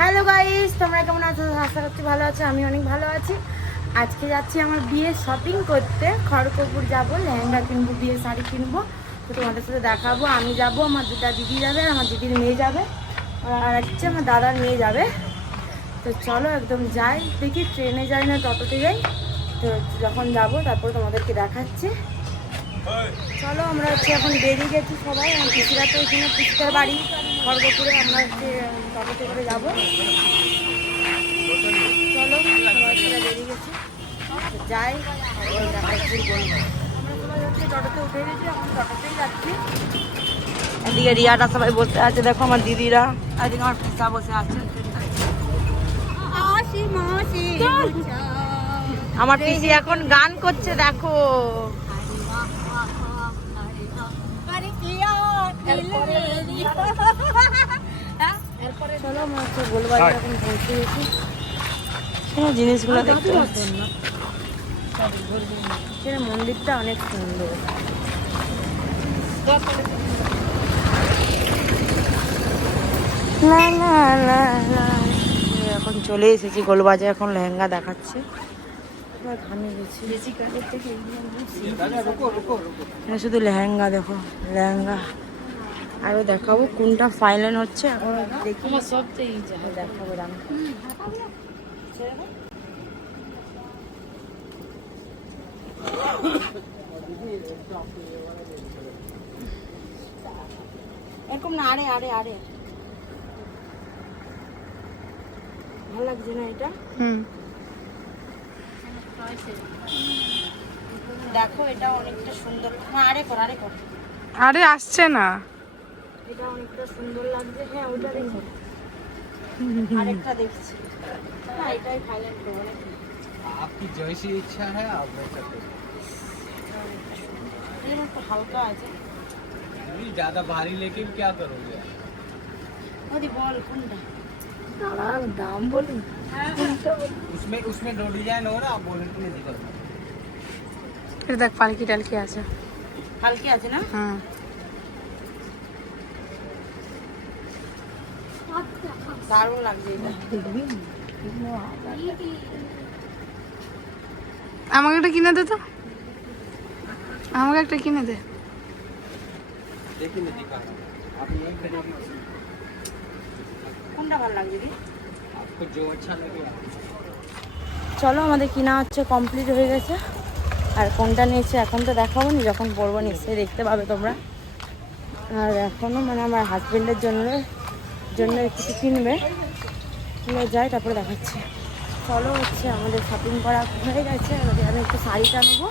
Hello guys তোমরা কেমন আছো? আশা করছি ভালো আছো, আমি অনেক ভালো আছি। আজকে যাচ্ছি আমার বিয়ে শপিং করতে। খড়গপুর যাব, লেহেঙ্গা কিনবো, বিয়ে শাড়ি কিনবো। তো তোমাদের সাথে দেখাবো। আমি যাব, আমার দুটা দিদি যাবে আর আমার দিদির মেয়ে যাবে। আর হচ্ছে আমার দাদার মেয়ে যাবে। তো চলো একদম যাই। দেখি ট্রেনে যাই না টোটোতে যাই। তো যখন যাব, তারপর তোমাদেরকে দেখাচ্ছি। চলো আমরা হচ্ছে এখন বেরিয়ে গেছি সবাই। পিসিরা তো এখানে পিসিকার বাড়ি খড়গপুরে আমরা হচ্ছে টোটোতে করে যাব। চলো সবাই বেরিয়ে গেছি। যাই তারপর বলব সবাই উঠে গেছি এখন টোটোতেই যাচ্ছি। এদিকে রিয়াটা সবাই বসে আছে দেখো আমার দিদিরা। এদিকে আমার পিসা বসে আছে। আমার পিসি এখন গান করছে দেখো। চলো আমরা হচ্ছে গোলবাড়ি এখন পৌঁছে গেছি জিনিসগুলো দেখতে পাচ্ছি এখানে মন্দিরটা অনেক সুন্দর। এখন চলে এসেছি গোলবাজে এখন লেহেঙ্গা দেখাচ্ছে। শুধু লেহেঙ্গা দেখো লেহেঙ্গা। আরও দেখাবো কোনটা ফাইনাল হচ্ছে। এখন দেখি। সব দেখাবো দাম এরকম না আরে আরে আরে। ভালো লাগছে না এটা? হুম। দেখো এটা অনেকটা সুন্দর। আরে কর আরে কর। আরে আসছে না। এটা অনেকটা সুন্দর লাগছে হ্যাঁ ওটা দেখো আরেকটা দেখছি না এটাই ফাইনাল করবো নাকি आपकी जैसी इच्छा है आप वैसा करो এর একটু হালকা আছে नहीं, ज्यादा भारी लेके भी क्या करोगे ওদি বল কোনটা দাম বলুন उसमें उसमें दो डिजाइन हो ना आप बोले तो नहीं दिक्कत এটা দেখ পালকি টালকি আছে হালকি আছে না হুম আমাকে একটা কিনে দে তো। আমাকে একটা কিনে দে। চলো আমাদের কিনা হচ্ছে কমপ্লিট হয়ে গেছে। আর কোনটা নিয়েছে এখন তো দেখাবো না যখন পড়ব নিশ্চয়ই দেখতে পাবে তোমরা। আর এখনও মানে আমার হাজবেন্ডের জন্য জন্য কিছু কিনবে। কিনে যাই, তারপরে দেখাচ্ছি। চলো হচ্ছে আমাদের শপিং করা হয়ে গেছে। এবারে আমি একটু শাড়িটা নেব।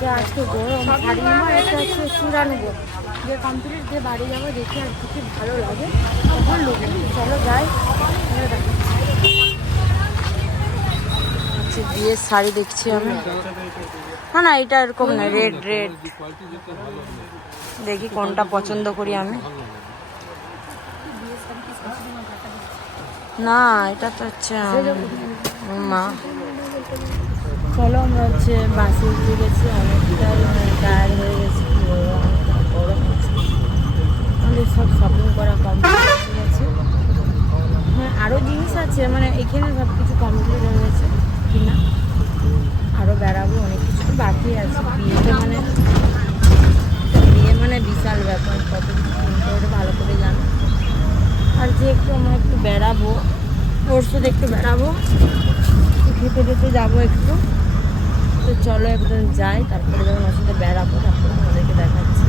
যে আজকে গরম শাড়ি নেব একটা হচ্ছে চূড়া নেব। যে কমপ্লিট যে বাড়ি যাব, দেখে আর কিছু ভালো লাগে। তখন চলো যাই দেখাচ্ছি। বিয়ের শাড়ি দেখছি আমি। না না, এটা এরকম না রেড রেড দেখি কোনটা পছন্দ করি আমি। না, এটা তো হচ্ছে মা। চলো আমরা হচ্ছে বাসে উঠে গেছি অনেকটা টায়ার্ড হয়ে গেছি আমাদের সব শপিং করা কমপ্লিট হয়ে গেছে। হ্যাঁ আরও জিনিস আছে মানে এখানে সব কিছু কমপ্লিট হয়ে গেছে, কিনা? আরও বেড়াবো, অনেক কিছু বাকি আছে মানে বেড়াবো। পরশু একটু বেড়াবো। খেতে যেতে যাব একটু। তো চলো একদম যাই, তারপরে যখন ওর সাথে বেড়াবো, তারপরে আমাদেরকে দেখাচ্ছি।